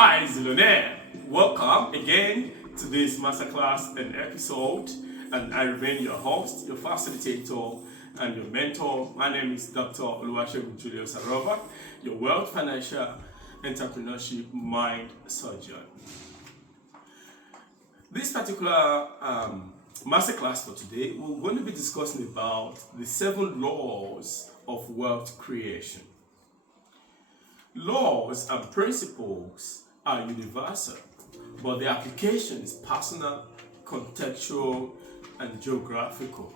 Hi, Zillionaire. Welcome again to this masterclass and episode. And I remain your host, your facilitator, and your mentor. My name is Dr. Oluwasegun Julius Aroba, your Wealth Financial Entrepreneurship Mind Surgeon. This particular masterclass for today, we're going to be discussing about the 7 laws of wealth creation. Laws and principles are universal, but the application is personal, contextual, and geographical.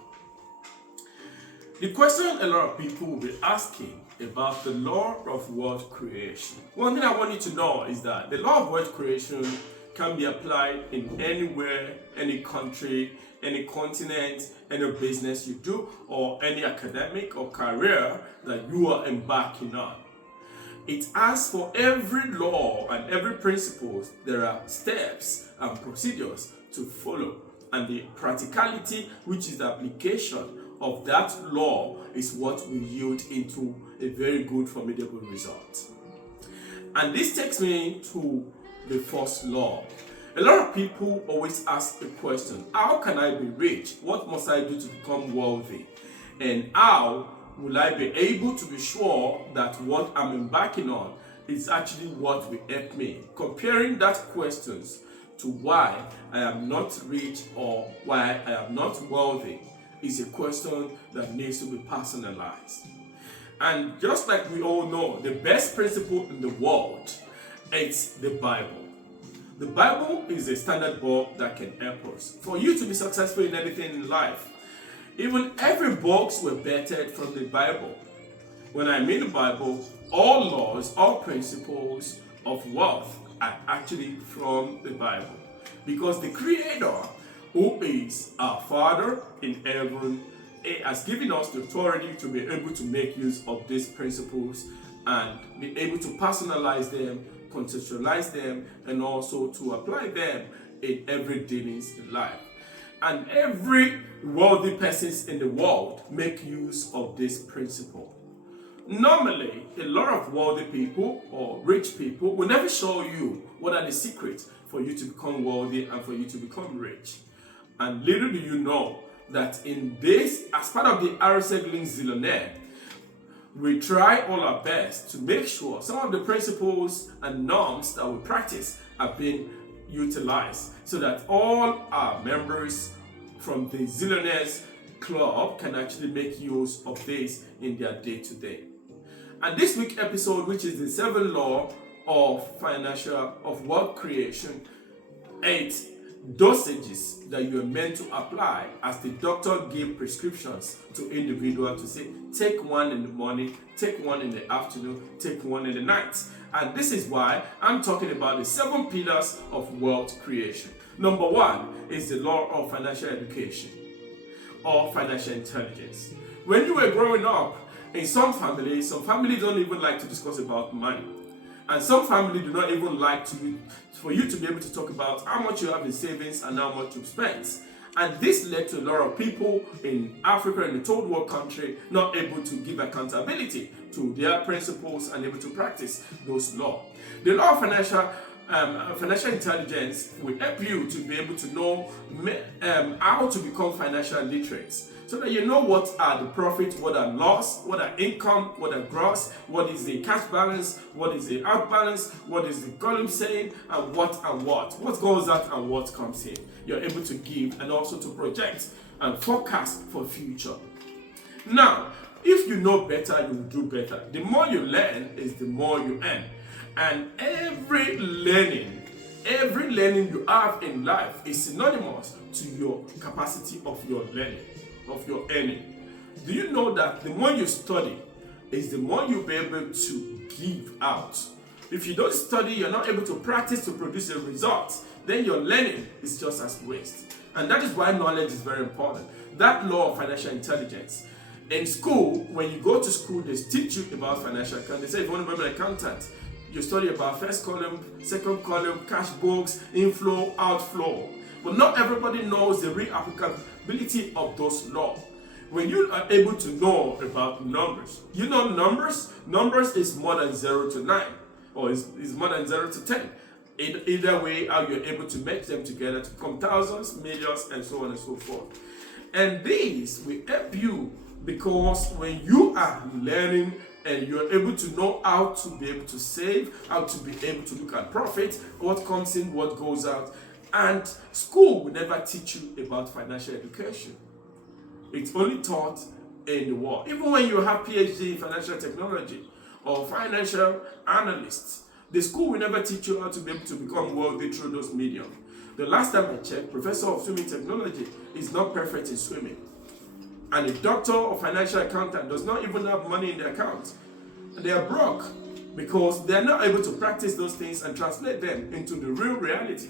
The question a lot of people will be asking about the law of wealth creation. One thing I want you to know is that the law of wealth creation can be applied in anywhere, any country, any continent, any business you do, or any academic or career that you are embarking on. It asks for every law and every principle, there are steps and procedures to follow. And the practicality, which is the application of that law, is what will yield into a very good, formidable result. And this takes me to the first law. A lot of people always ask the question, how can I be rich? What must I do to become wealthy? And how will I be able to be sure that what I'm embarking on is actually what will help me? Comparing that questions to why I am not rich or why I am not wealthy is a question that needs to be personalized. And just like we all know, the best principle in the world is the Bible. The Bible is a standard book that can help us. For you to be successful in anything in life, even every books were bettered from the Bible. When I mean the Bible, all laws, all principles of wealth are actually from the Bible. Because the Creator, who is our Father in heaven, has given us the authority to be able to make use of these principles and be able to personalize them, contextualize them, and also to apply them in every dealings in life. And every wealthy persons in the world make use of this principle. Normally, a lot of wealthy people or rich people will never show you what are the secrets for you to become wealthy and for you to become rich. And little do you know that in this, as part of the Aroseglinks Zillionaire, we try all our best to make sure some of the principles and norms that we practice are being utilized so that all our members from the Zillionaires Club can actually make use of this in their day-to-day. And this week's episode, which is the 7th law of wealth creation, 8 dosages that you are meant to apply as the doctor gave prescriptions to individuals to say, take one in the morning, take one in the afternoon, take one in the night. And this is why I'm talking about the 7 pillars of wealth creation. Number 1 is the law of financial education or financial intelligence. When you were growing up, in some families don't even like to discuss about money. And some families do not even like for you to be able to talk about how much you have in savings and how much you've spent. And this led to a lot of people in Africa and the third world country not able to give accountability to their principles and able to practice those laws. The law of financial intelligence will help you to be able to know how to become financial literate, so that you know what are the profits, what are loss, what are income, what are gross, what is the cash balance, what is the out balance, what is the column saying, and what goes out and what comes in. You're able to give and also to project and forecast for future. Now, if you know better, you will do better. The more you learn is the more you earn. And every learning you have in life is synonymous to your capacity of your learning, of your earning. Do you know that the more you study is the more you'll be able to give out? If you don't study, you're not able to practice to produce a result, then your learning is just as waste. And that is why knowledge is very important. That law of financial intelligence. In school, when you go to school, they teach you about financial accounting. They say if you want to become an accountant, you study about first column, second column, cash books, inflow, outflow. But not everybody knows the real applicability of those laws. When you are able to know about numbers, you know numbers is more than 0 to 9, or is more than 0 to 10. Either way, how you're able to make them together to become thousands, millions, and so on and so forth. And these will help you because when you are learning and you're able to know how to be able to save, how to be able to look at profit, what comes in, what goes out. And school will never teach you about financial education. It's only taught in the world. Even when you have PhD in financial technology or financial analysts, the school will never teach you how to be able to become wealthy through those mediums. The last time I checked, professor of swimming technology is not perfect in swimming. And a doctor or financial accountant does not even have money in their account. And they are broke because they are not able to practice those things and translate them into the real reality.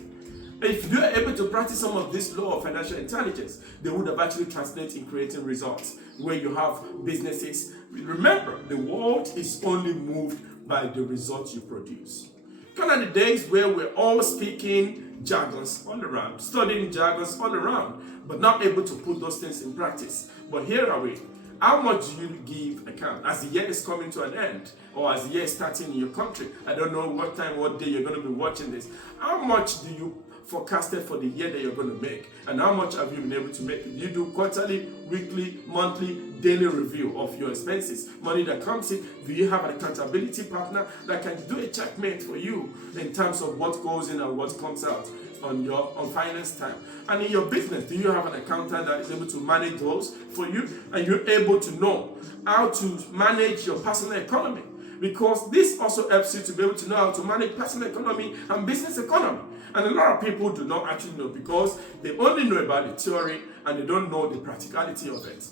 If they are able to practice some of this law of financial intelligence, they would have actually translated in creating results where you have businesses. Remember, the world is only moved by the results you produce. Kind of the days where we're all speaking jargons all around, studying jargons all around, but not able to put those things in practice. But here are we. How much do you give account as the year is coming to an end or as the year is starting in your country? I don't know what time, what day you're going to be watching this. How much do you forecasted for the year that you're going to make, and how much have you been able to make? You do quarterly, weekly, monthly, daily review of your expenses, money that comes in. Do you have an accountability partner that can do a checkmate for you in terms of what goes in and what comes out on finance time? And in your business, do you have an accountant that is able to manage those for you, and you're able to know how to manage your personal economy? Because this also helps you to be able to know how to manage personal economy and business economy. And a lot of people do not actually know because they only know about the theory and they don't know the practicality of it.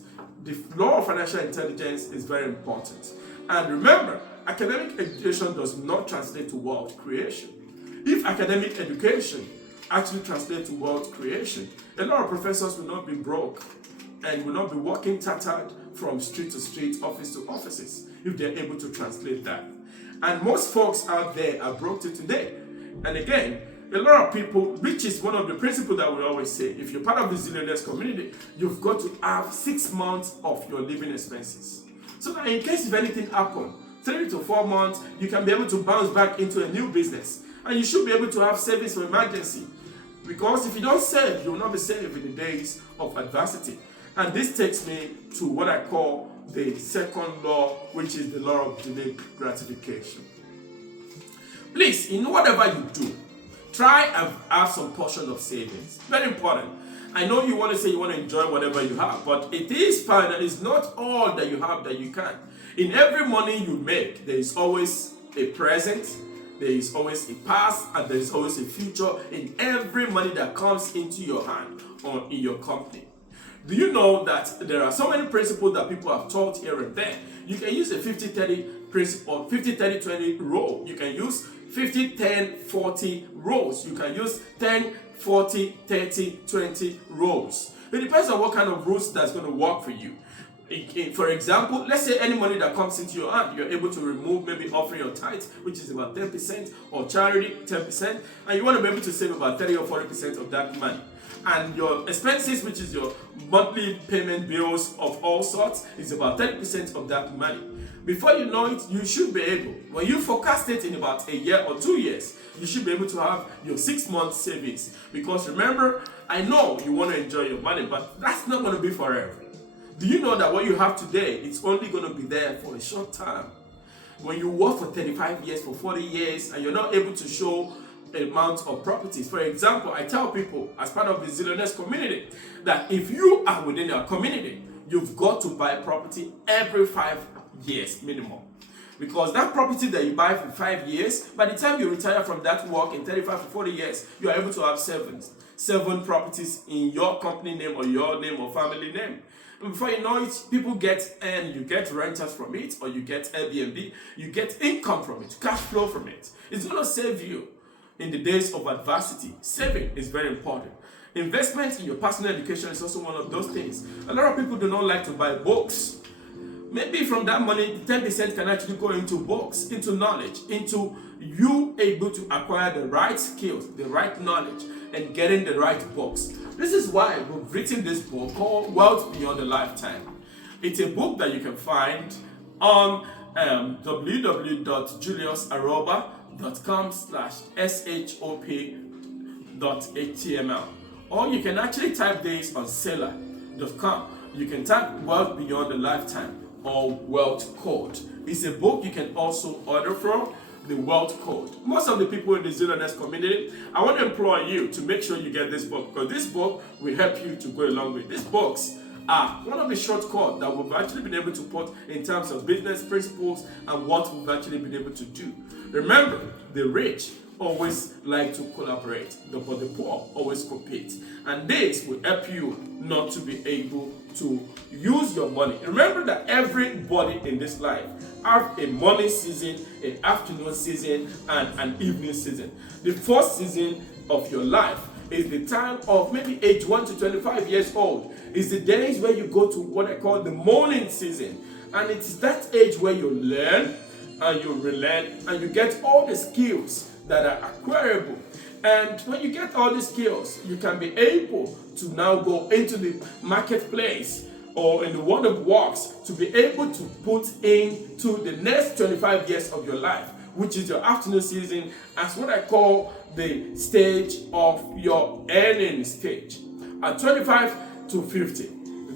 The law of financial intelligence is very important. And remember, academic education does not translate to wealth creation. If academic education actually translates to wealth creation, a lot of professors will not be broke and will not be working tattered from street to street, office to offices, if they're able to translate that. And most folks out there are broke to today. And again, a lot of people, which is one of the principles that we always say, if you're part of the Zillionaire community, you've got to have 6 months of your living expenses. So that in case if anything happens, 3 to 4 months, you can be able to bounce back into a new business. And you should be able to have savings for emergency. Because if you don't save, you will not be saved in the days of adversity. And this takes me to what I call the second law, which is the law of delayed gratification. Please, in whatever you do, try and have some portion of savings. Very important. I know you want to say you want to enjoy whatever you have, but it is fine and it's not all that you have that you can. In every money you make, there is always a present, there is always a past, and there is always a future in every money that comes into your hand or in your company. Do you know that there are so many principles that people have taught here and there? You can use a 50-30 principle, 50-30-20 rule. You can use 50-10-40 rules. You can use 10-40-30-20 rules. It depends on what kind of rules that's going to work for you. For example, let's say any money that comes into your hand, you're able to remove maybe offering your tithe, which is about 10%, or charity, 10%, and you want to be able to save about 30 or 40% of that money. And your expenses, which is your monthly payment bills of all sorts, is about 30% of that money. Before you know it, you should be able, when you forecast it in about a year or 2 years, you should be able to have your 6 month savings. Because remember, I know you want to enjoy your money, but that's not going to be forever. Do you know that what you have today, it's only going to be there for a short time? When you work for 35 years, for 40 years, and you're not able to show amount of properties. For example, I tell people as part of the Zillionaire community that if you are within your community, you've got to buy property every 5 years minimum. Because that property that you buy for 5 years, by the time you retire from that work in 35 to 40 years, you are able to have seven properties in your company name or your name or family name. And before you know it, people get, and you get renters from it, or you get Airbnb, you get income from it, cash flow from it. It's going to save you in the days of adversity. Saving is very important. Investment in your personal education is also one of those things. A lot of people do not like to buy books. Maybe from that money, 10% can actually go into books, into knowledge, into you able to acquire the right skills, the right knowledge, and getting the right books. This is why we've written this book called Wealth Beyond a Lifetime. It's a book that you can find on www.juliusaroba.com. aroba.com/shop.html, or you can actually type this on seller.com. You can type Wealth Beyond a Lifetime or Wealth Code. It's a book you can also order from, the Wealth Code. Most of the people in the Zillionaire community, I want to implore you to make sure you get this book, because this book will help you to go along with. These books are one of the shortcuts that we've actually been able to put in terms of business principles and what we've actually been able to do. Remember, the rich always like to collaborate, but the poor always compete. And this will help you not to be able to use your money. Remember that everybody in this life have a morning season, an afternoon season, and an evening season. The first season of your life is the time of maybe age 1 to 25 years old. It's the days where you go to what I call the morning season. And it's that age where you learn and you relearn and you get all the skills that are acquirable. And when you get all the skills, you can be able to now go into the marketplace or in the world of works to be able to put into the next 25 years of your life, which is your afternoon season, as what I call the stage of your earning stage. At 25 to 50,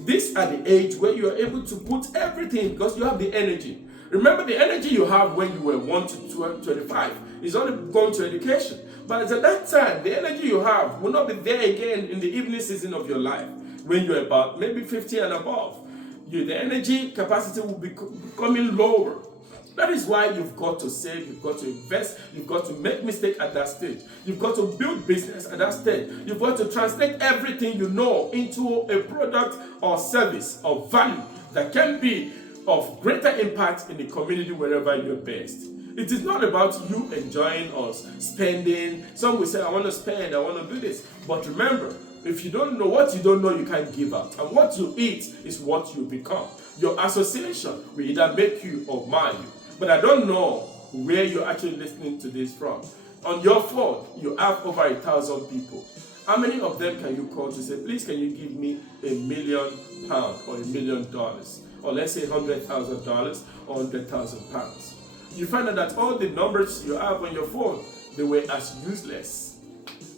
these are the age where you are able to put everything because you have the energy. Remember, the energy you have when you were 1 to 25 is only going to education. But at that time, the energy you have will not be there again in the evening season of your life. When you're about maybe 50 and above, the energy capacity will be becoming lower. That is why you've got to save, you've got to invest, you've got to make mistakes at that stage. You've got to build business at that stage. You've got to translate everything you know into a product or service of value that can be of greater impact in the community wherever you're based. It is not about you enjoying or spending. Some will say, I want to spend, I want to do this. But remember, if you don't know what you don't know, you can't give out. And what you eat is what you become. Your association will either make you or mar you. But I don't know where you're actually listening to this from. On your phone, you have over 1,000 people. How many of them can you call to say, please, can you give me £1 million or $1 million? Or let's say $100,000 or £100,000. You find out that all the numbers you have on your phone, they were as useless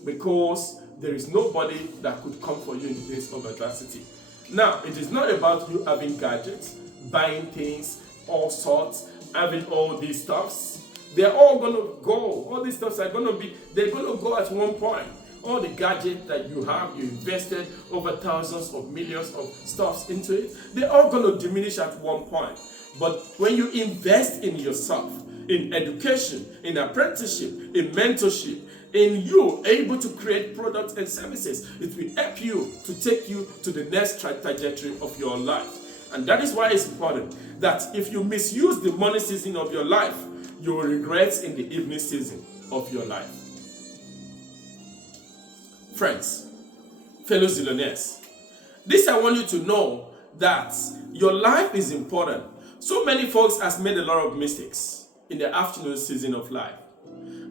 because there is nobody that could come for you in the days of adversity. Now, it is not about you having gadgets, buying things, all sorts, having all these stuffs. They're all going to go. All these stuffs are going to be, they're going to go at one point. All the gadgets that you have, you invested over thousands of millions of stuffs into it, they're all going to diminish at one point. But when you invest in yourself, in education, in apprenticeship, in mentorship, in you able to create products and services, it will help you to take you to the next trajectory of your life. And that is why it's important that if you misuse the morning season of your life, you will regret in the evening season of your life. Friends, fellow Zillionaires, this I want you to know that your life is important. So many folks has made a lot of mistakes in the afternoon season of life.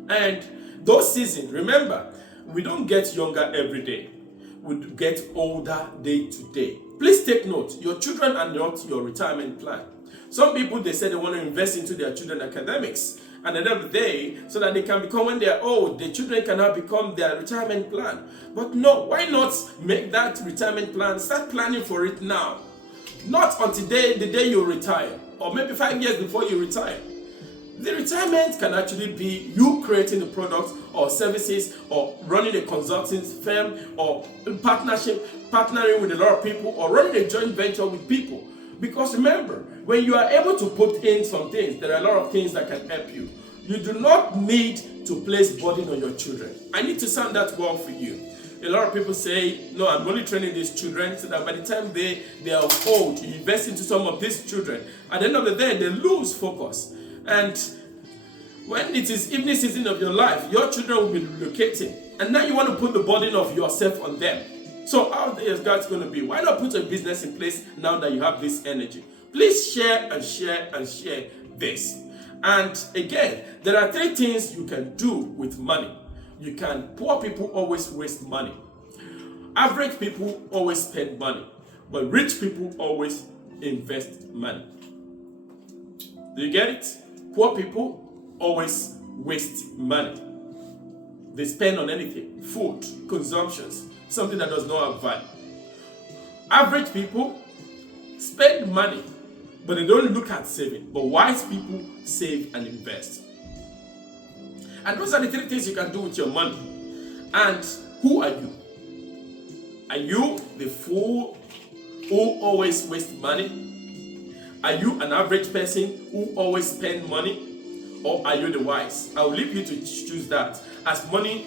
And those seasons, remember, we don't get younger every day. We get older day to day. Please take note, your children are not your retirement plan. Some people, they say they want to invest into their children's academics. And at the end of the day, so that they can become, when they are old, the children cannot become their retirement plan. But no, why not make that retirement plan? Start planning for it now. Not until the day you retire, or maybe 5 years before you retire. The retirement can actually be you creating a product or services, or running a consulting firm, or partnering with a lot of people, or running a joint venture with people. Because remember, when you are able to put in some things, there are a lot of things that can help you. You do not need to place burden on your children. I need to sound that well for you. A lot of people say, no, I'm only training these children so that by the time they are old, you invest into some of these children. At the end of the day, they lose focus. And when it is evening season of your life, your children will be relocating. And now you want to put the burden of yourself on them. So how is that going to be? Why not put a business in place now that you have this energy? Please share and share and share this. And again, there are 3 things you can do with money. Poor people always waste money. Average people always spend money. But rich people always invest money. Do you get it? Poor people always waste money. They spend on anything, food, consumptions, something that does not have value. Average people spend money, but they don't look at saving. But wise people save and invest. And those are the three things you can do with your money. And who are you? Are you the fool who always wastes money? Are you an average person who always spends money? Or are you the wise? I'll leave you to choose that. As money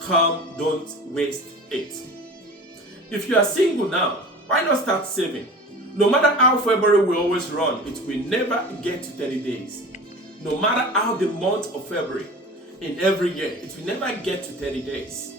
come, don't waste it. If you are single now, why not start saving? No matter how February will always run, it will never get to 30 days. No matter how the month of February in every year, it will never get to 30 days.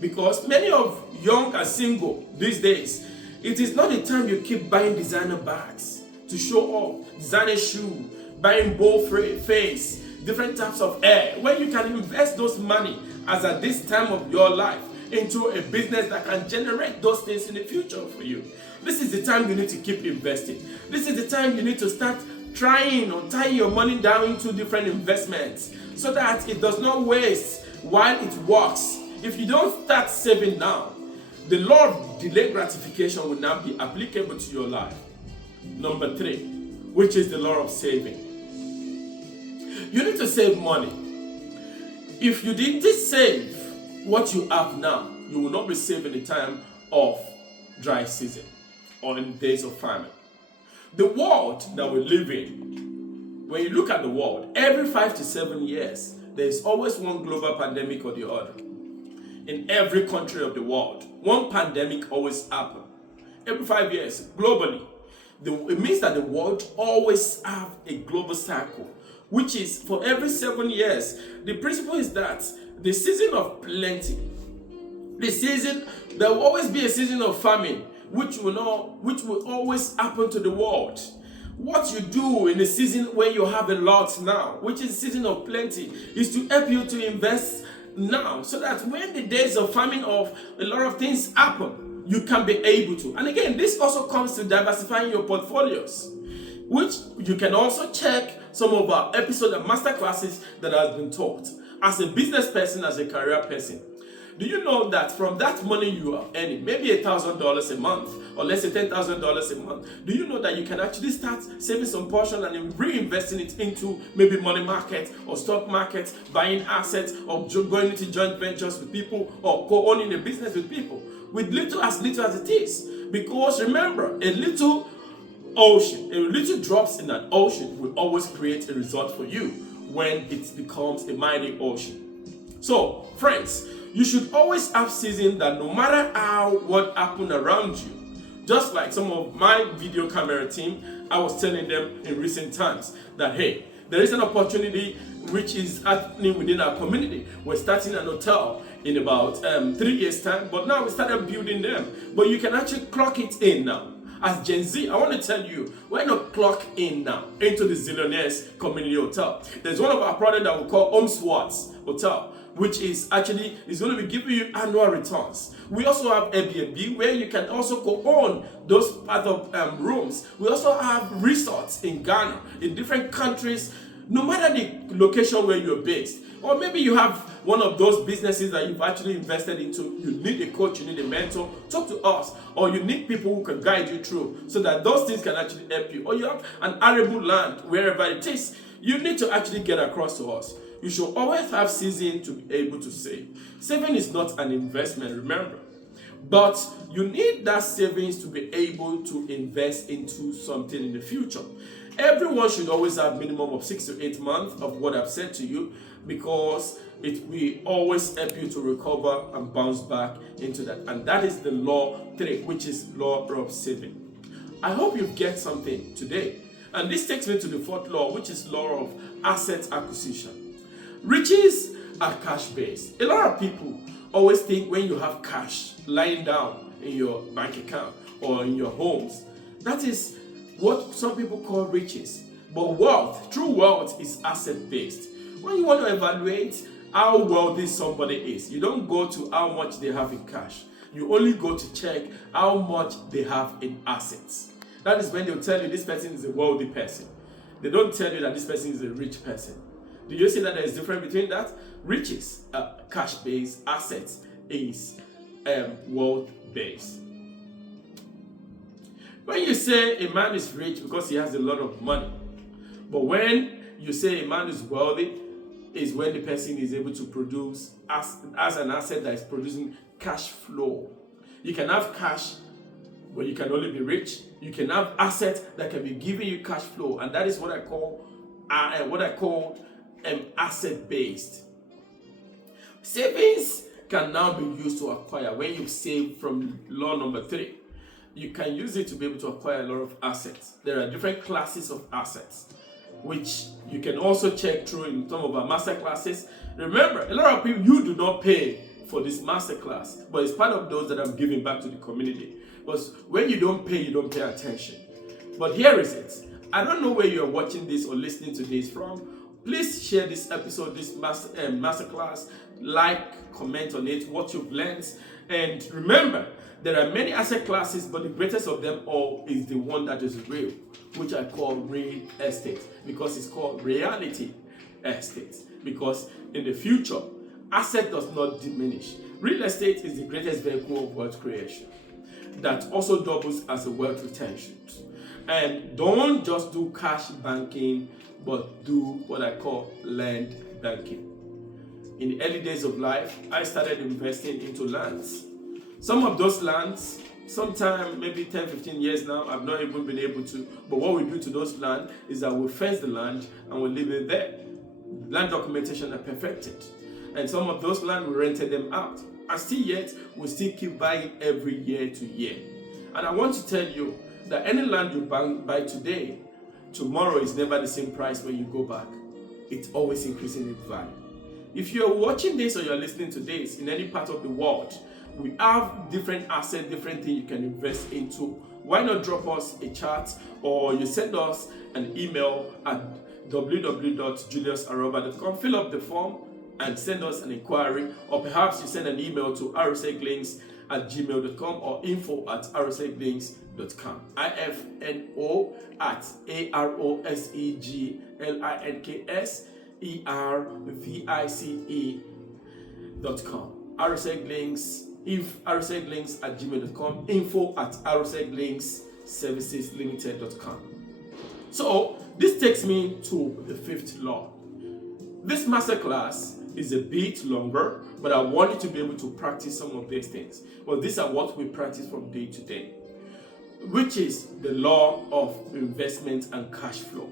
Because many of young and single these days, it is not the time you keep buying designer bags to show off, designer shoe, buying bold face, different types of hair, when you can invest those money as at this time of your life into a business that can generate those things in the future for you. This is the time you need to keep investing. This is the time you need to start trying or tying your money down into different investments so that it does not waste while it works. If you don't start saving now, the law of delayed gratification will not be applicable to your life. Number 3, which is the law of saving. You need to save money. If you didn't save what you have now, you will not be saving in the time of dry season or in days of famine. The world that we live in, when you look at the world, every 5 to 7 years, there is always one global pandemic or the other. In every country of the world, one pandemic always happens. Every 5 years, globally. It means that the world always have a global cycle, which is for every 7 years. The principle is that the season of plenty, there will always be a season of famine, which will always happen to the world. What you do in the season when you have a lot now, which is the season of plenty, is to help you to invest now, so that when the days of famine of a lot of things happen, you can be able to. And again, this also comes to diversifying your portfolios, which you can also check some of our episodes and masterclasses that has been taught. As a business person, as a career person, do you know that from that money you are earning, maybe $1,000 a month, or let's say $10,000 a month, do you know that you can actually start saving some portion and reinvesting it into maybe money market or stock market, buying assets, or going into joint ventures with people, or co-owning a business with people, with little as it is? Because remember, a little drops in an ocean will always create a result for you when it becomes a mighty ocean. So, friends, you should always have season that no matter what happened around you, just like some of my video camera team, I was telling them in recent times that, hey, there is an opportunity which is happening within our community. We're starting an hotel in about 3 years time, but now we started building them. But you can actually clock it in now. As Gen Z, I want to tell you, why not clock in now into the Zillionaire's community hotel? There's one of our products that we call Home Swartz Hotel, which is going to be giving you annual returns. We also have Airbnb, where you can also co-own those part of rooms. We also have resorts in Ghana, in different countries, no matter the location where you're based. Or maybe you have one of those businesses that you've actually invested into. You need a coach, you need a mentor. Talk to us. Or you need people who can guide you through so that those things can actually help you. Or you have an arable land, wherever it is. You need to actually get across to us. You should always have season to be able to save. Saving is not an investment, remember. But you need that savings to be able to invest into something in the future. Everyone should always have minimum of 6 to 8 months of what I've said to you, because it will always help you to recover and bounce back into that. And that is the law 3, which is law of saving. I hope you get something today. And this takes me to the 4th law, which is law of asset acquisition. Riches are cash-based. A lot of people always think when you have cash lying down in your bank account or in your homes, that is what some people call riches. But wealth, true wealth, is asset-based. When you want to evaluate how wealthy somebody is, you don't go to how much they have in cash. You only go to check how much they have in assets. That is when they'll tell you this person is a wealthy person. They don't tell you that this person is a rich person. Do you see that there is difference between that? Riches, cash-based, assets is wealth-based. When you say a man is rich because he has a lot of money, but when you say a man is wealthy, is when the person is able to produce as an asset that is producing cash flow. You can have cash, but you can only be rich. You can have assets that can be giving you cash flow, and that is what I call asset-based. Savings can now be used to acquire. When you save from law number 3, you can use it to be able to acquire a lot of assets. There are different classes of assets, which you can also check through in some of our master classes. Remember, a lot of people, you do not pay for this master class, but it's part of those that I'm giving back to the community. Because when you don't pay attention. But here is it. I don't know where you're watching this or listening to this from. Please share this episode, this master class, like, comment on it, what you've learned. And remember, there are many asset classes, but the greatest of them all is the one that is real, which I call real estate, because it's called reality estate. Because in the future, asset does not diminish. Real estate is the greatest vehicle of wealth creation that also doubles as a wealth retention. And don't just do cash banking, but do what I call land banking. In the early days of life, I started investing into lands. Some of those lands, sometime maybe 10, 15 years now, I've not even been able to. But what we do to those land is that we fence the land and we leave it there. Land documentation are perfected. And some of those land, we rented them out. And still yet, we still keep buying every year to year. And I want to tell you that any land you buy today, tomorrow is never the same price when you go back. It's always increasing in value. If you're watching this or you're listening to this in any part of the world, we have different assets, different things you can invest into. Why not drop us a chat, or you send us an email at www.juliusaroba.com. Fill up the form and send us an inquiry, or perhaps you send an email to aroseglinks@gmail.com or info@aroseglinks.com. info@aroseglinks@aroseglinks.com. Aroseglinks, aroseglinks@gmail.com, info@aroseglinksserviceslimited.com. So this takes me to the 5th law. This masterclass is a bit longer, but I want you to be able to practice some of these things. Well, these are what we practice from day to day, which is the law of investment and cash flow.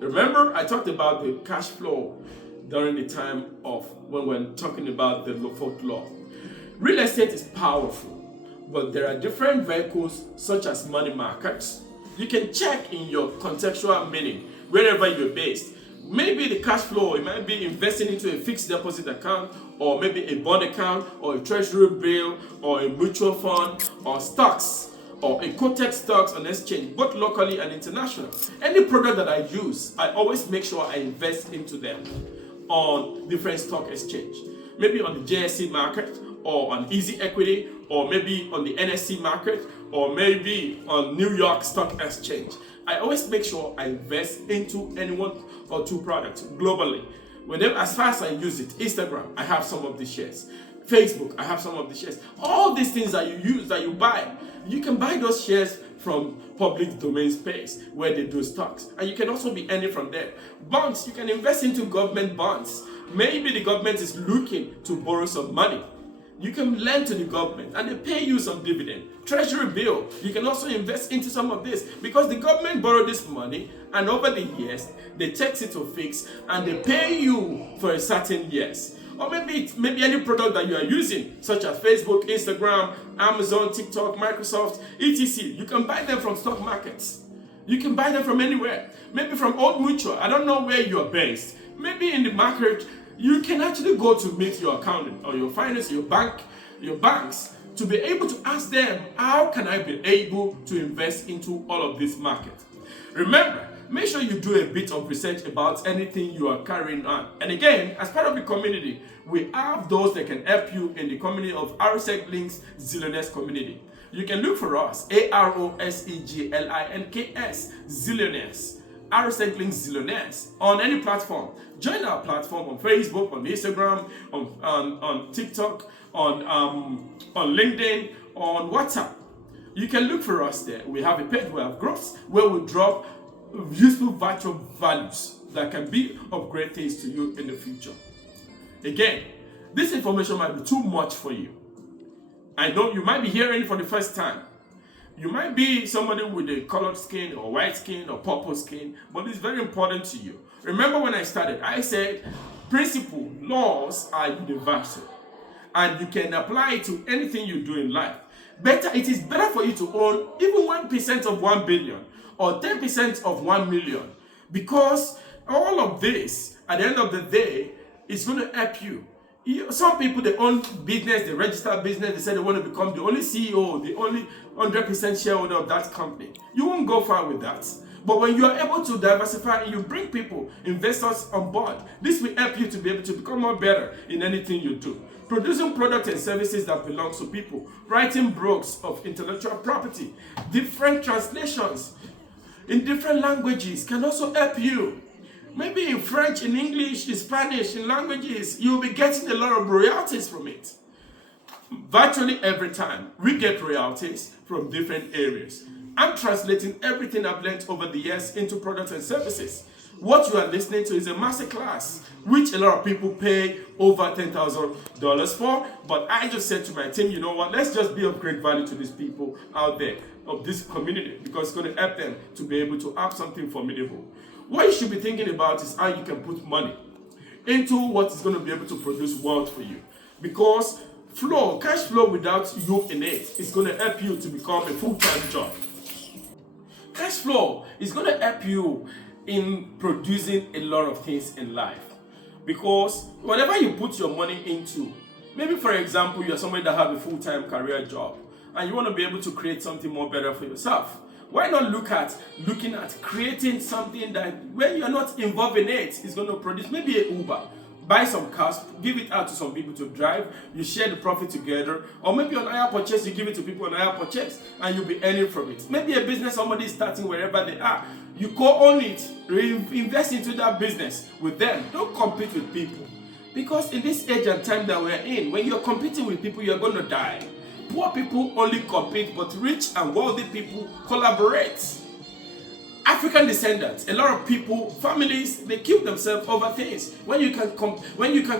Remember, I talked about the cash flow during the time of when we're talking about the 4th law. Real estate is powerful, but there are different vehicles such as money markets. You can check in your contextual meaning wherever you're based. Maybe the cash flow, it might be investing into a fixed deposit account, or maybe a bond account, or a treasury bill, or a mutual fund, or stocks, or a quoted stocks on exchange, both locally and international. Any product that I use, I always make sure I invest into them on different stock exchange. Maybe on the JSE market, or on Easy Equity, or maybe on the NSE market, or maybe on New York Stock Exchange. I always make sure I invest into any one or two products globally. Whenever, as far as I use it, Instagram, I have some of the shares. Facebook, I have some of the shares. All these things that you use, that you buy, you can buy those shares from public domain space where they do stocks. And you can also be earning from there. Bonds, you can invest into government bonds. Maybe the government is looking to borrow some money. You can lend to the government and they pay you some dividend. Treasury bill, you can also invest into some of this, because the government borrowed this money and over the years they tax it to fix and they pay you for a certain years. Or maybe any product that you are using, such as Facebook, Instagram, Amazon, TikTok, Microsoft, etc. You can buy them from stock markets. You can buy them from anywhere. Maybe from Old Mutual. I don't know where you are based. Maybe in the market, you can actually go to meet your accountant or your finance, your banks, to be able to ask them, how can I be able to invest into all of this market? Remember, make sure you do a bit of research about anything you are carrying on. And again, as part of the community, we have those that can help you in the community of Aroseglinks Zillionaire community. You can look for us, Aroseglinks Zillionaires. Aroseglinks Zillionaires on any platform. Join our platform on Facebook, on Instagram, on TikTok, on LinkedIn, on WhatsApp. You can look for us there. We have a page, we have groups where we drop useful virtual values that can be of great things to you in the future. Again, this information might be too much for you. I know you might be hearing it for the first time. You might be somebody with a colored skin or white skin or purple skin, but it's very important to you. Remember when I started, I said principle, laws are universal, and you can apply it to anything you do in life. It is better for you to own even 1% of 1 billion or 10% of 1 million, because all of this, at the end of the day, is going to help you. Some people, they own business, they register business, they say they want to become the only CEO, the only 100% shareholder of that company. You won't go far with that. But when you are able to diversify and you bring people, investors on board, this will help you to be able to become more better in anything you do. Producing products and services that belong to people, writing books of intellectual property, different translations in different languages can also help you. Maybe in French, in English, in Spanish, in languages, you'll be getting a lot of royalties from it. Virtually every time, we get royalties from different areas. I'm translating everything I've learned over the years into products and services. What you are listening to is a masterclass, which a lot of people pay over $10,000 for. But I just said to my team, you know what, let's just be of great value to these people out there, of this community, because it's going to help them to be able to have something formidable. What you should be thinking about is how you can put money into what is going to be able to produce wealth for you. Because cash flow without you in it is going to help you to become a full-time job. Cash flow is going to help you in producing a lot of things in life. Because whatever you put your money into, maybe for example, you're somebody that have a full-time career job and you want to be able to create something more better for yourself. Why not looking at creating something that when you're not involved in it, is going to produce maybe an Uber. Buy some cars, give it out to some people to drive, you share the profit together, or maybe on hire purchase, you give it to people on hire purchase, and you'll be earning from it. Maybe a business somebody is starting wherever they are, you co-own it, invest into that business with them. Don't compete with people. Because in this age and time that we're in, when you're competing with people, you're going to die. Poor people only compete, but rich and wealthy people collaborate. African descendants, a lot of people, families, they kill themselves over things. When you can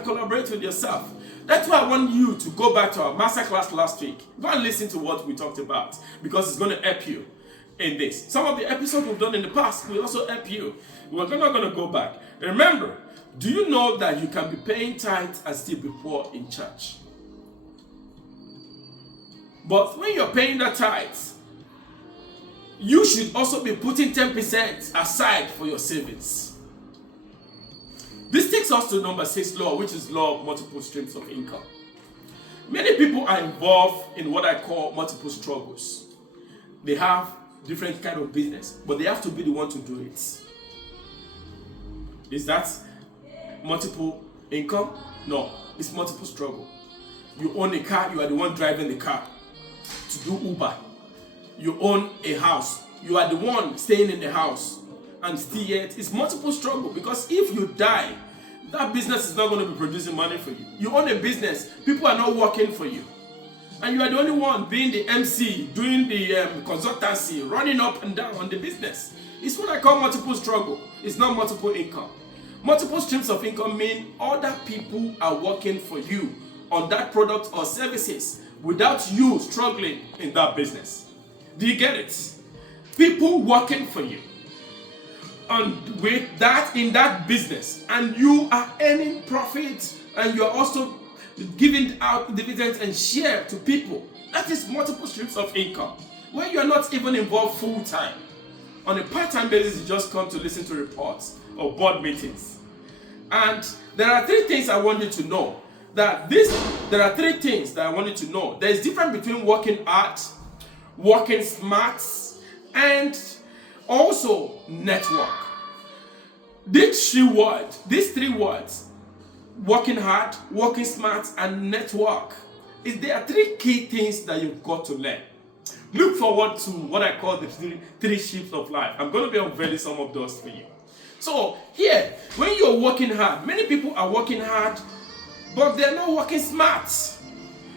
collaborate with yourself. That's why I want you to go back to our masterclass last week. Go and listen to what we talked about, because it's going to help you in this. Some of the episodes we've done in the past will also help you. We're not going to go back. Remember, do you know that you can be paying tithes and still be poor in church? But when you're paying the tithes, you should also be putting 10% aside for your savings. This takes us to number 6 law, which is law of multiple streams of income. Many people are involved in what I call multiple struggles. They have different kind of business, but they have to be the one to do it. Is that multiple income? No, it's multiple struggle. You own a car, you are the one driving the car to do Uber. You own a house, you are the one staying in the house, and still yet it's multiple struggle, because if you die, that business is not going to be producing money for you. You own a business, people are not working for you, and you are the only one being the MC, doing the consultancy, running up and down on the business. It's what I call multiple struggle. It's not multiple income. Multiple streams of income mean other people are working for you on that product or services without you struggling in that business. Do you get it? People working for you and with that in that business, and you are earning profit, and you are also giving out dividends and share to people. That is multiple streams of income, where you are not even involved full time. On a part-time basis, you just come to listen to reports or board meetings. And there are 3 things I want you to know. There are 3 things that I want you to know. There is difference between working hard, working smart, and also network. These 3 words, working hard, working smart, and network, there are 3 key things that you've got to learn. Look forward to what I call the three shifts of life. I'm going to be unveiling some of those for you. So here, when you're working hard, many people are working hard, but they're not working smart.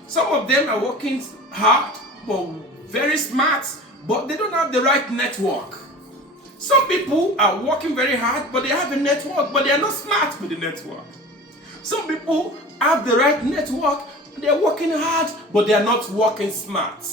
Some of them are working hard, but very smart, but they don't have the right network. Some people are working very hard, but they have a network, but they are not smart with the network. Some people have the right network, they're working hard, but they are not working smart.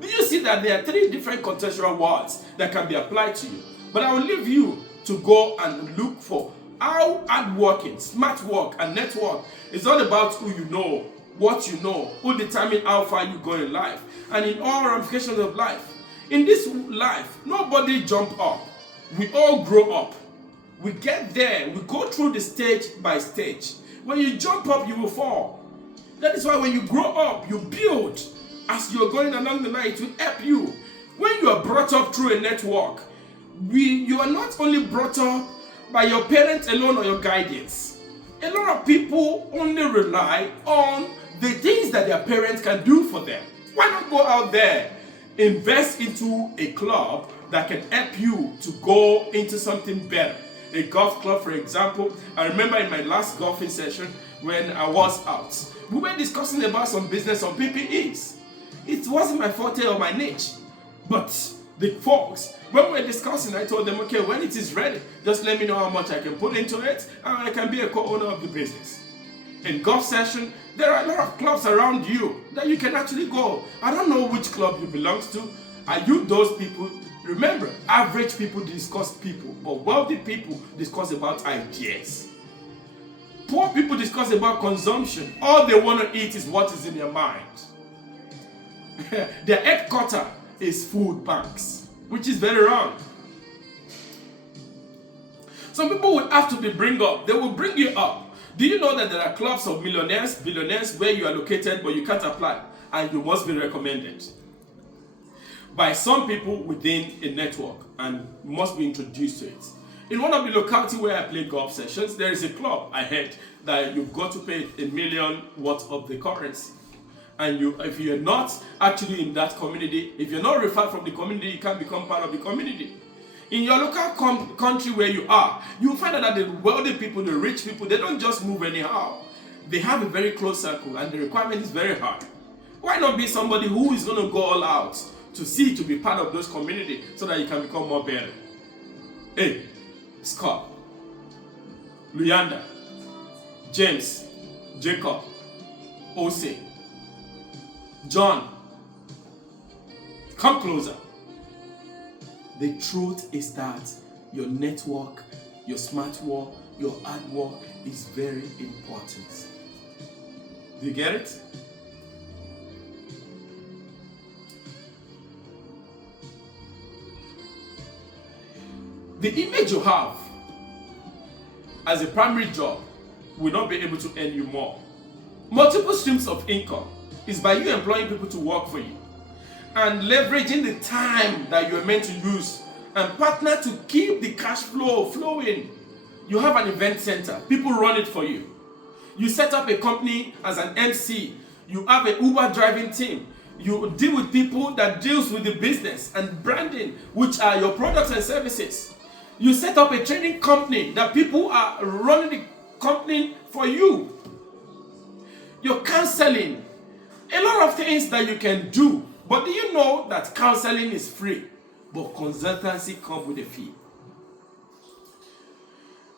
Do you see that there are three different contextual words that can be applied to you? But I will leave you to go and look for how hard working, smart work, and network is all about who you know, what you know, who determine how far you go in life, and in all ramifications of life. In this life, nobody jump up. We all grow up. We get there. We go through the stage by stage. When you jump up, you will fall. That is why when you grow up, you build. As you're going along the line, it will help you. When you are brought up through a network, you are not only brought up by your parents alone or your guidance. A lot of people only rely on the things that their parents can do for them. Why not go out there, invest into a club that can help you to go into something better? A golf club, for example. I remember in my last golfing session when I was out, we were discussing about some business on PPEs. It wasn't my forte or my niche, but the folks, when we were discussing, I told them, okay, when it is ready, just let me know how much I can put into it, and I can be a co-owner of the business. In golf session, there are a lot of clubs around you that you can actually go. I don't know which club you belong to. Are you those people? Remember, average people discuss people, but wealthy people discuss about ideas. Poor people discuss about consumption. All they want to eat is what is in their mind. Their headquarters is food banks, which is very wrong. Some people will have to be bring up. They will bring you up. Do you know that there are clubs of millionaires, billionaires where you are located but you can't apply and you must be recommended by some people within a network and must be introduced to it? In one of the localities where I play golf sessions, there is a club I heard that you've got to pay $1 million worth of the currency. And if you're not actually in that community, if you're not referred from the community, you can't become part of the community. In your local country where you are, you'll find out that the wealthy people, the rich people, they don't just move anyhow. They have a very close circle and the requirement is very high. Why not be somebody who is going to go all out to be part of those community so that you can become more better? Hey, Scott, Luyanda, James, Jacob, Ose, John, come closer. The truth is that your network, your smart work, your hard work is very important. Do you get it? The image you have as a primary job will not be able to earn you more. Multiple streams of income is by you employing people to work for you and leveraging the time that you are meant to use and partner to keep the cash flow flowing. You have an event center, people run it for you. You set up a company as an MC, you have an Uber driving team, you deal with people that deals with the business and branding, which are your products and services. You set up a training company that people are running the company for you. You're counseling. A lot of things that you can do. But do you know that counseling is free, but consultancy comes with a fee?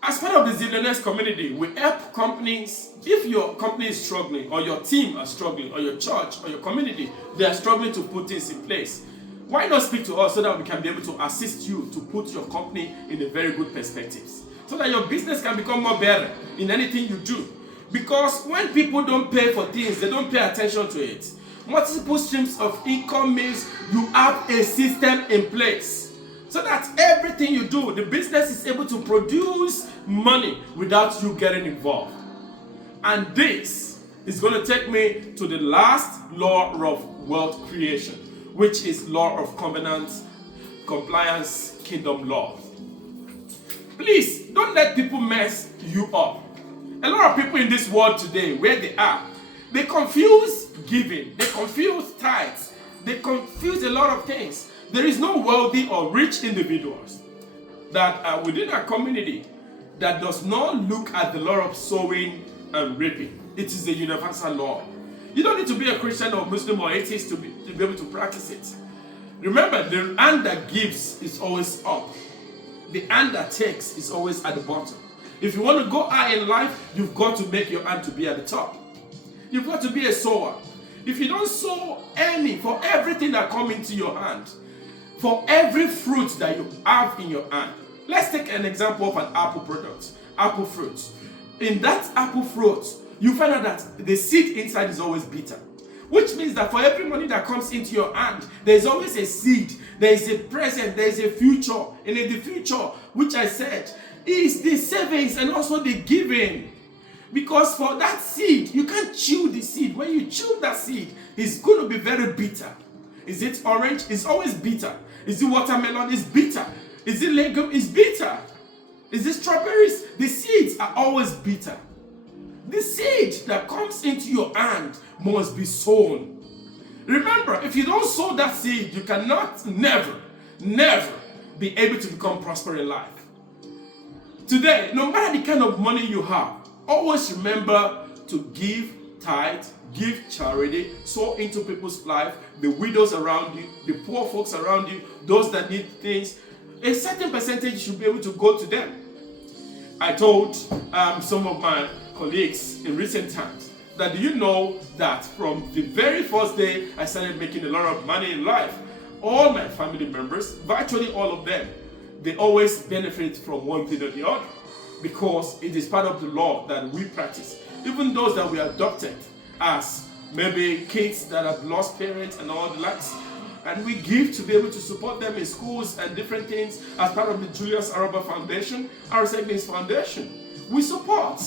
As part of the Zillionaire community, we help companies. If your company is struggling, or your team are struggling, or your church, or your community, they are struggling to put things in place, why not speak to us so that we can be able to assist you to put your company in a very good perspective, so that your business can become more better in anything you do. Because when people don't pay for things, they don't pay attention to it. Multiple streams of income means you have a system in place, so that everything you do, the business is able to produce money without you getting involved. And this is going to take me to the last law of wealth creation, which is law of covenant, compliance, kingdom law. Please, don't let people mess you up. A lot of people in this world today, where they are, they confuse giving, they confuse tithes, They confuse a lot of things. There is no wealthy or rich individuals that are within a community that does not look at the law of sowing and reaping. It is a universal law. You don't need to be a Christian or Muslim or atheist to be able to practice it. Remember, the hand that gives is always up. The hand that takes is always at the bottom. If you want to go high in life, you've got to make your hand to be at the top. You've got to be a sower. If you don't sow any, for everything that comes into your hand, for every fruit that you have in your hand. Let's take an example of an apple product, apple fruit. In that apple fruit, you find out that the seed inside is always bitter. Which means that for every money that comes into your hand, there is always a seed, there is a present, there is a future. And in the future, which I said, is the savings and also the giving. Because for that seed, you can't chew the seed. When you chew that seed, it's going to be very bitter. Is it orange? It's always bitter. Is it watermelon? It's bitter. Is it legume? It's bitter. Is it strawberries? The seeds are always bitter. The seed that comes into your hand must be sown. Remember, if you don't sow that seed, you cannot never be able to become prosperous in life. Today, no matter the kind of money you have, always remember to give tithe, give charity, sow into people's life, the widows around you, the poor folks around you, those that need things. A certain percentage should be able to go to them. I told some of my colleagues in recent times that, do you know that from the very first day I started making a lot of money in life, all my family members, virtually all of them, they always benefit from one thing or the other, because it is part of the law that we practice. Even those that we adopted as maybe kids that have lost parents and all the likes, and we give to be able to support them in schools and different things as part of the Julius Aroba Foundation, Aroseglinks Foundation. We support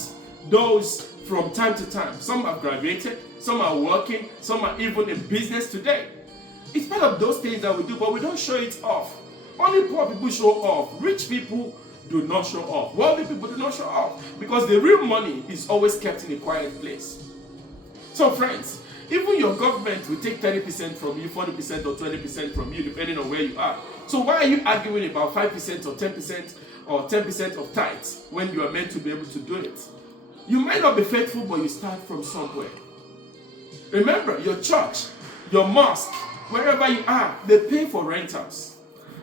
those from time to time. Some have graduated, some are working, some are even in business today. It's part of those things that we do, but we don't show it off. Only poor people show off. Rich people do not show off. Wealthy people do not show off, because the real money is always kept in a quiet place. So friends, even your government will take 30% from you, 40% or 20% from you, depending on where you are. So why are you arguing about 5% or 10% or 10% of tithes when you are meant to be able to do it? You might not be faithful, but you start from somewhere. Remember, your church, your mosque, wherever you are, they pay for rentals.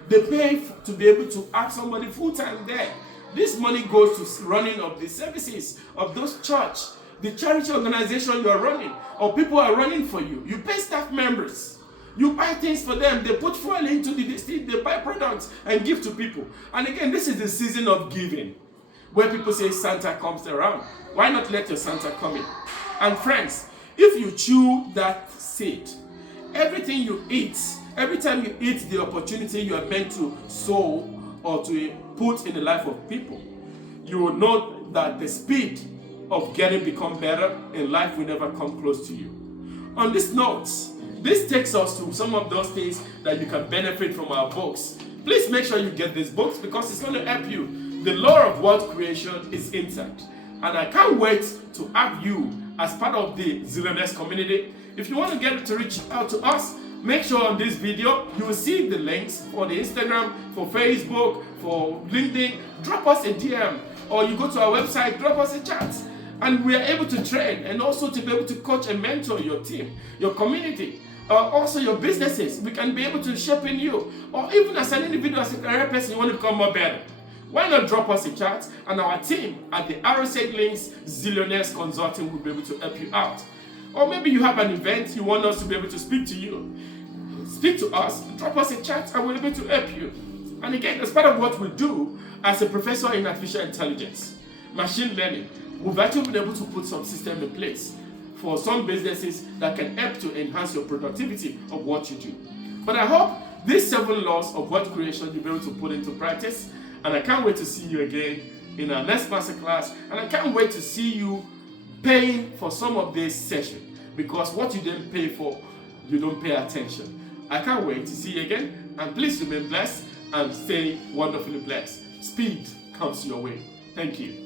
They pay to be able to have somebody full-time there. This money goes to running of the services of those church, the charity organization you are running, or people are running for you. You pay staff members. You buy things for them. They put fuel into the district. They buy products and give to people. And again, this is the season of giving, where people say Santa comes around. Why not let your Santa come in? And friends, if you chew that seed, everything you eat, every time you eat the opportunity you are meant to sow or to put in the life of people, you will know that the speed of getting become better in life will never come close to you. On this note, this takes us to some of those things that you can benefit from our books. Please make sure you get these books, because it's going to help you. The law of wealth creation is intact, and I can't wait to have you as part of the Zillionaire community. If you want to get to reach out to us, make sure on this video you will see the links for the Instagram, for Facebook, for LinkedIn. Drop us a DM, or you go to our website, drop us a chat, and we are able to train and also to be able to coach and mentor your team, your community, also your businesses. We can be able to shape in you, or even as an individual, as a career person, you want to become more better. Why not drop us a chat, and our team at the Aroseglinks Zillionaire Consulting will be able to help you out. Or maybe you have an event you want us to be able to speak to you. Speak to us, drop us a chat, and we'll be able to help you. And again, as part of what we do as a professor in artificial intelligence, machine learning, we've actually been able to put some system in place for some businesses that can help to enhance your productivity of what you do. But I hope these 7 laws of wealth creation you'll be able to put into practice, and I can't wait to see you again in our next masterclass, and I can't wait to see you paying for some of this session, because what you didn't pay for, you don't pay attention. I can't wait to see you again, and please remain blessed and stay wonderfully blessed. Speed comes your way. Thank you.